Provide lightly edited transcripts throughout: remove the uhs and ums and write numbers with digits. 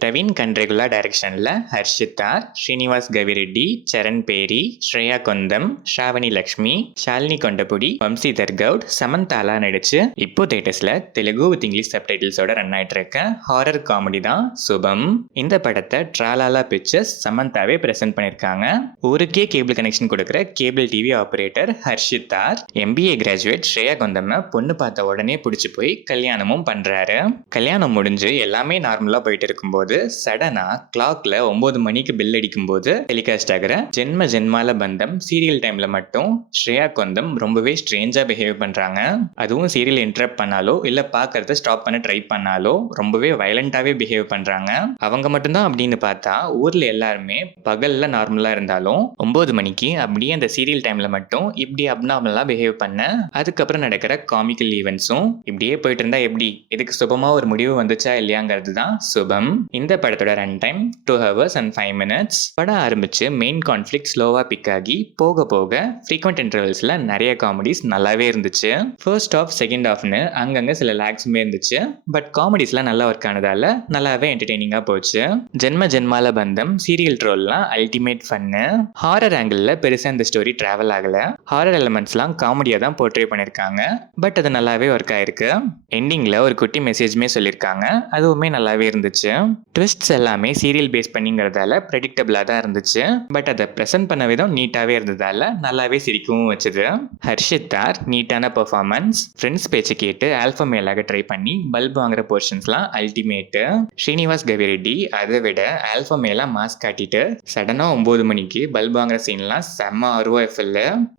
பிரவீன் கண்ட்ரெகுலா டைரக்ஷனில் ஹர்ஷித்தார், ஸ்ரீனிவாஸ் கவிரெட்டி, சரண் பேரி, ஸ்ரேயா கொந்தம், ஸ்ராவணி லக்ஷ்மி, ஷாலினி கொண்டபுடி, வம்சிதர் கவுட், சமந்தாலா நடிச்சு இப்போ தேட்டர்ஸில் தெலுங்கு வித் இங்கிலீஷ் சப்டைட்டில்ஸோட ரன் ஆயிட்டு இருக்க ஹாரர் காமெடி தான் சுபம். இந்த படத்தை ட்ராலாலா பிக்சர்ஸ் சமந்தாவே பிரசன்ட் பண்ணியிருக்காங்க. ஊருக்கே கேபிள் கனெக்ஷன் கொடுக்குற கேபிள் டிவி ஆபரேட்டர் ஹர்ஷித்தார் MBA கிராஜுவேட் ஸ்ரேயா கொந்தம் பொண்ணு பார்த்த உடனே பிடிச்சி போய் கல்யாணமும் பண்றாரு. கல்யாணம் முடிஞ்சு எல்லாமே நார்மலா போயிட்டு இருக்கும்போது சடனா கிளாக்ல 9 மணிக்கு பில் அடிக்கும் போது டெலிகாஸ்ட் ஆகிற ஜென்ம ஜென்மால பந்தம் சீரியல் டைம்ல மட்டும் ஸ்ரேயா கொந்தம் ரொம்பவே ஸ்ட்ரேஞ்சா பிஹேவ் பண்றாங்க. அதுவும் சீரியல் இன்டரப்ட் பண்ணாலோ இல்ல பாக்குறத ஸ்டாப் பண்ண ட்ரை பண்ணாலோ ரொம்பவே வயலண்டாவே பிஹேவ் பண்றாங்க. அவங்க மட்டும்தான் அப்படின்னு பார்த்தா ஊர்ல எல்லாருமே பகல்ல நார்மலா இருந்தாலும் 9 மணிக்கு அப்படியே அந்த சீரியல் டைம்ல மட்டும் இப்படி அப்நார்மலா பிஹேவ் பண்ண அதுக்கப்புறம் நடக்கிற காமிக்கல் ஈவெண்ட்ஸும் இப்படியே போயிட்டு இருந்தா எப்படி, இதுக்கு சுபமா ஒரு முடிவு வந்துச்சா இல்லையாங்கிறது தான் சுபம். இந்த படத்தோட run time 2 hours and 5 minutes. படம் ஆரம்பிச்சு மெயின் கான்ஃபிளிக் ஸ்லோவா பிக் ஆகி போக போக ஃப்ரீக்வெண்ட் இன்டர்வல்ஸ்ல நிறைய காமெடிஸ் நல்லாவே இருந்துச்சு. ஃபர்ஸ்ட் ஆஃப் செகண்ட் ஆஃப்னு அங்கங்க சில லேக்ஸுமே இருந்துச்சு. பட் காமெடிஸ்லாம் நல்லா ஒர்க் ஆனதால நல்லாவே என்டர்டெய்னிங்கா போச்சு. ஜென்ம ஜென்மால பந்தம் சீரியல் ட்ரோல்லாம் அல்டிமேட் ஃபன்னு. ஹாரர் ஆங்கிள் பெருசா இந்த ஸ்டோரி டிராவல் ஆகல. ஹாரர் எலிமெண்ட்ஸ்லாம் காமெடியா தான் போர்ட்ரே பண்ணிருக்காங்க. பட் அது நல்லாவே ஒர்க் ஆயிருக்கு. எண்டிங்ல ஒரு குட்டி மெசேஜ்மே சொல்லியிருக்காங்க. அதுவுமே நல்லாவே இருந்துச்சு. ட்விஸ்ட்ஸ் எல்லாமே சீரியல் பேஸ் பண்ணிங்கிறதால ப்ரெடிக்டபிளாக தான் இருந்துச்சு. பட் அதை ப்ரெசென்ட் பண்ண விதம் நீட்டாகவே இருந்ததால நல்லாவே சிரிக்கவும் வச்சுது. ஹர்ஷித்தார் நீட்டான பெர்ஃபார்மன்ஸ், ஃப்ரெண்ட்ஸ் பேச்சு கேட்டு ஆல்ஃபா மேலாக ட்ரை பண்ணி பல்ப் வாங்குற போர்ஷன்ஸ்லாம் அல்டிமேட்டு. ஸ்ரீனிவாஸ் கவிரெட்டி அதை விட ஆல்ஃபா மேலா மாஸ்க் காட்டிட்டு சடனாக 9 மணிக்கு பல்ப் வாங்குற சீன்லாம் செம்ம ROFL.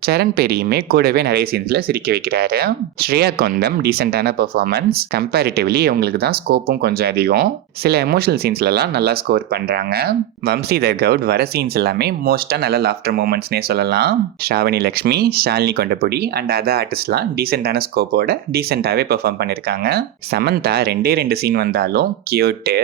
சரண் பெரியுமே கூடவே நிறைய சீன்ஸில் சிரிக்க வைக்கிறாரு. ஸ்ரேயா கொந்தம் டீசெண்டான பெர்ஃபார்மன்ஸ், கம்பேரிட்டிவ்லி இவங்களுக்கு தான் ஸ்கோப்பும் கொஞ்சம் அதிகம். சில எமோஷனல் சீன்ஸ்லாம் நல்லா ஸ்கோர் பண்றாங்க. வம்சிதர் கவுட் வர சீன்ஸ் எல்லாமே மோஸ்டா நல்ல லாஃப்டர் மூமெண்ட்ஸ்னே சொல்லலாம். ஸ்ராவணி லக்ஷ்மி, ஷாலினி கொண்டபுடி அண்ட் அதர் ஆர்டிஸ்ட்லாம் டீசென்டான ஸ்கோப்போட டீசென்டாவே பெர்ஃபார்ம் பண்ணிருக்காங்க. சமந்தா 2 சீன் வந்தாலும் கியூட்டு,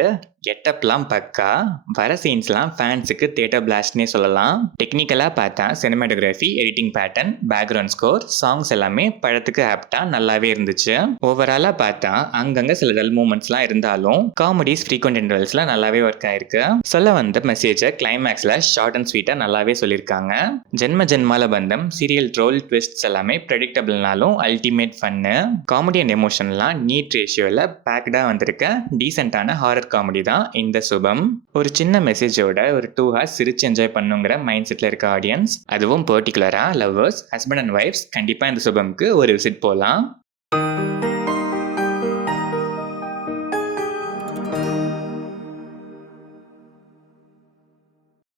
கெட்டப்லாம் பக்கா. வர சீன்ஸ்லாம் ஃபேன்ஸுக்கு தியேட்டர் பிளாஸ்ட்னே சொல்லலாம். டெக்னிக்கலாக பார்த்தா cinematography, editing pattern, background score, songs எல்லாமே படத்துக்கு ஆப்டா நல்லாவே இருந்துச்சு. ஓவராலாக பார்த்தா அங்கங்க சில டல் மூமெண்ட்ஸ்லாம் இருந்தாலும் காமெடிஸ் ஃப்ரீக்வெண்ட் இன்டர்வல்ஸ்லாம் நல்லாவே ஒர்க் ஆயிருக்கு. சொல்ல வந்த மெசேஜை கிளைமேக்ஸில் ஷார்ட் அண்ட் ஸ்வீட்டாக நல்லாவே சொல்லியிருக்காங்க. ஜென்ம Janmala Bandham serial troll twists எல்லாமே ப்ரெடிக்டபிள்னாலும் அல்டிமேட் ஃபன்னு. காமெடி அண்ட் எமோஷன்லாம் நீட் ரேஷியோவில் பேக்டாக வந்திருக்க டீசென்டான ஹாரர் காமெடி தான் இந்த சுபம். ஒரு சின்ன மெசேஜோட ஒரு 2 hours சிரிச்சு என்ஜாய் பண்ணுங்கிற மைண்ட் செட்ல இருக்க ஆடியன்ஸ், அதுவும் பர்டிகுலரா லவ்வர்ஸ், ஹஸ்பண்ட் அண்ட் ஒய்ஃப்ஸ் கண்டிப்பா இந்த சுபம்க்கு ஒரு விசிட் போலாம்.